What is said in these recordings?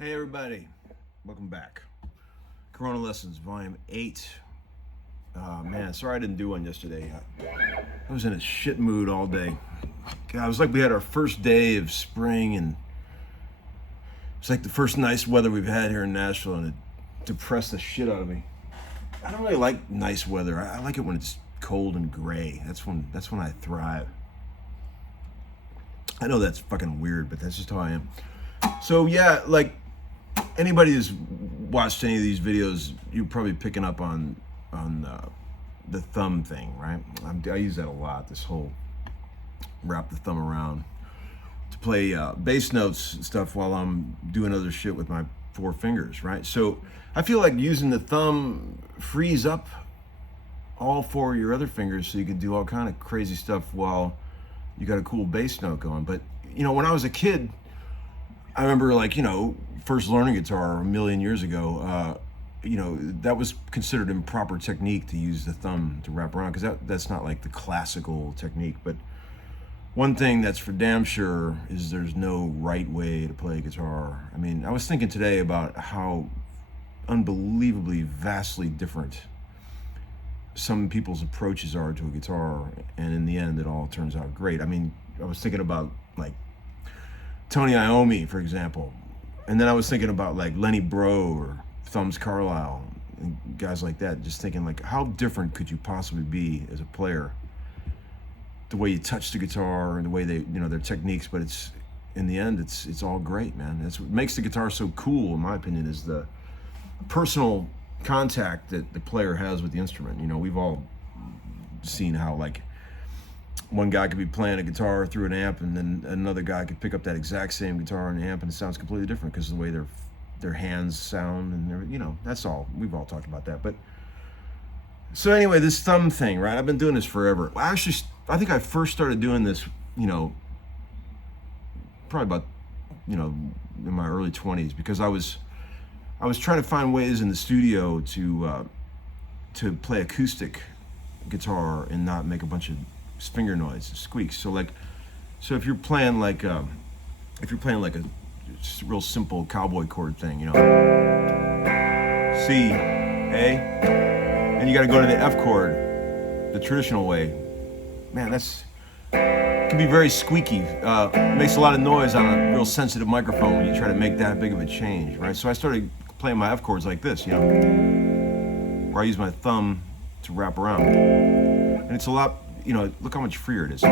Hey everybody, welcome back. Corona Lessons, Volume 8. Man, sorry I didn't do one yesterday. I was in a shit mood all day. God, it was like we had our first day of spring, and it's like the first nice weather we've had here in Nashville, and it depressed the shit out of me. I don't really like nice weather. I like it when it's cold and gray. That's when I thrive. I know that's fucking weird, but that's just how I am. So yeah, like anybody who's watched any of these videos, you're probably picking up on the thumb thing, right? I use that a lot. This whole wrap the thumb around to play bass notes and stuff while I'm doing other shit with my four fingers, right? So I feel like using the thumb frees up all four of your other fingers so you can do all kind of crazy stuff while you got a cool bass note going. But when I was a kid, I remember first learning guitar a million years ago. That was considered improper technique to use the thumb to wrap around, because that's not like the classical technique. But one thing that's for damn sure is there's no right way to play guitar. I mean, I was thinking today about how unbelievably vastly different some people's approaches are to a guitar, and in the end it all turns out great. I mean, I was thinking about like Tony Iommi, for example, and then I was thinking about like Lenny Breau or Thumbs Carlisle and guys like that, just thinking like, how different could you possibly be as a player? The way you touch the guitar and the way they, their techniques, but it's in the end, it's all great, man. That's what makes the guitar so cool, in my opinion, is the personal contact that the player has with the instrument. We've all seen how like one guy could be playing a guitar through an amp, and then another guy could pick up that exact same guitar on the amp, and it sounds completely different because of the way their hands sound, and that's all. We've all talked about that. But so anyway, this thumb thing, right? I've been doing this forever. Actually, I think I first started doing this, probably about, in my early 20s, because I was trying to find ways in the studio to play acoustic guitar and not make a bunch of finger noise, squeaks. So if you're playing like a real simple cowboy chord thing, C, A, and you got to go to the F chord the traditional way. Man, can be very squeaky. Makes a lot of noise on a real sensitive microphone when you try to make that big of a change, right? So I started playing my F chords like this, where I use my thumb to wrap around, and it's a lot. Look how much freer it is.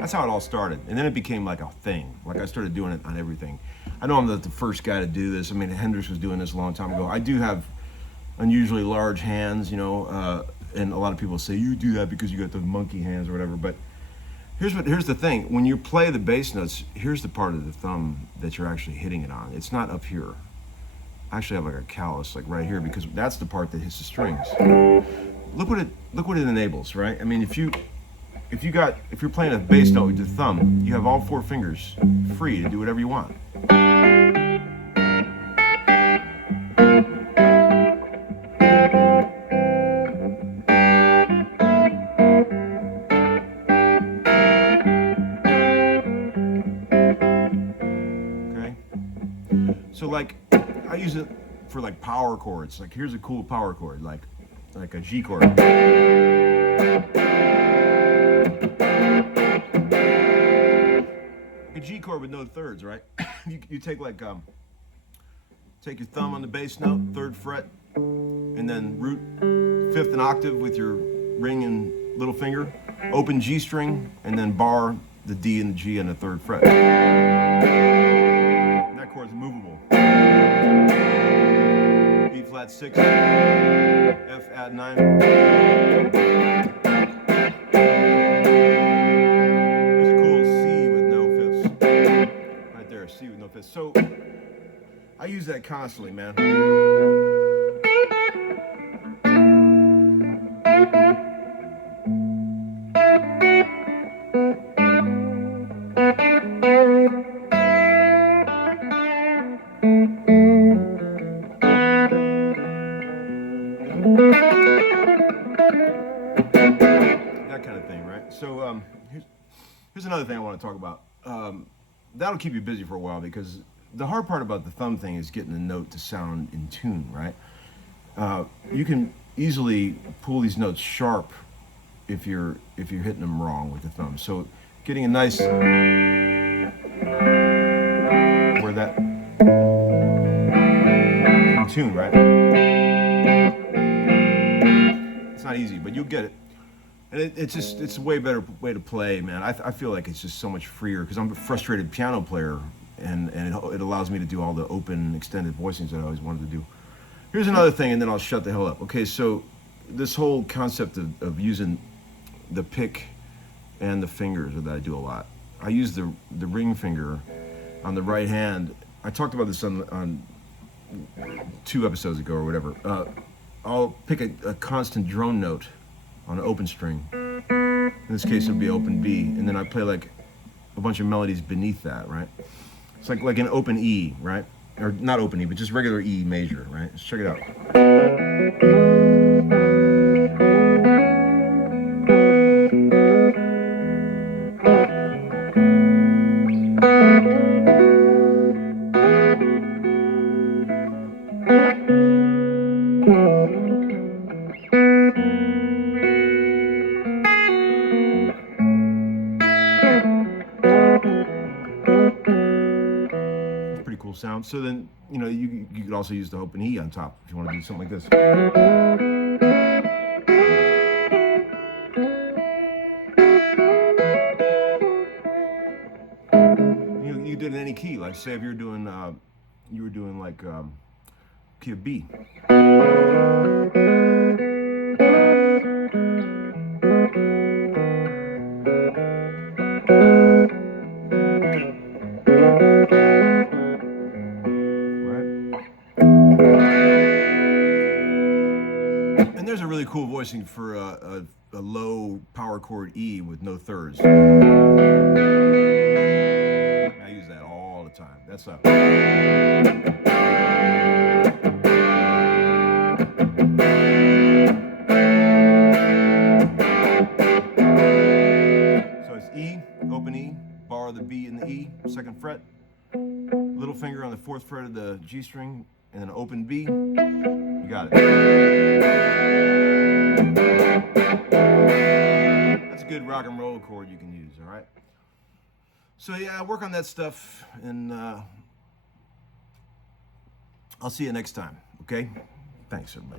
That's how it all started, and then it became like a thing. Like I started doing it on everything. I know I'm not the first guy to do this. I mean, Hendrix was doing this a long time ago. I do have unusually large hands, and a lot of people say you do that because you got the monkey hands or whatever. But here's the thing: when you play the bass notes, here's the part of the thumb that you're actually hitting it on. It's not up here. I actually have like a callus like right here, because that's the part that hits the strings. Look what it enables, right? I mean, if you're playing a bass note with your thumb, you have all four fingers free to do whatever you want. Okay? So like, I use it for like power chords. Like here's a cool power chord, like a G chord. A G chord with no thirds, right? you take take your thumb on the bass note, third fret, and then root fifth and octave with your ring and little finger, open G string, and then bar the D and the G on the third fret. And that chord's movable. B flat 6, F add 9. There's a cool C with no fifths. Right there, C with no fifths. So I use that constantly, man. that kind of thing, right? So here's another thing I want to talk about. That'll keep you busy for a while, because the hard part about the thumb thing is getting the note to sound in tune, right? You can easily pull these notes sharp if you're hitting them wrong with the thumb. So getting a nice where that in tune, right? It's not easy, but you'll get it. And it's a way better way to play, man. I feel like it's just so much freer, because I'm a frustrated piano player, and it allows me to do all the open extended voicings that I always wanted to do. Here's another thing, and then I'll shut the hell up. Okay, so this whole concept of using the pick and the fingers that I do a lot. I use the ring finger on the right hand. I talked about this on 2 episodes ago or whatever. I'll pick a constant drone note on an open string. In this case, it'll be open B, and then I play like a bunch of melodies beneath that, right? It's like an open E, right? Or not open E, but just regular E major, right? Let's check it out. Pretty cool sound. So then, you could also use the open E on top if you want to do something like this. You did it in any key. Like, say if you were doing like key of B. And there's a really cool voicing for a low power chord E with no thirds. I use that all the time. That's a. So it's E, open E, borrow the B and the E, 2nd fret, little finger on the 4th fret of the G string, and then open B. You got it. That's a good rock and roll chord you can use, all right? So yeah, work on that stuff, and I'll see you next time, okay? Thanks, everybody.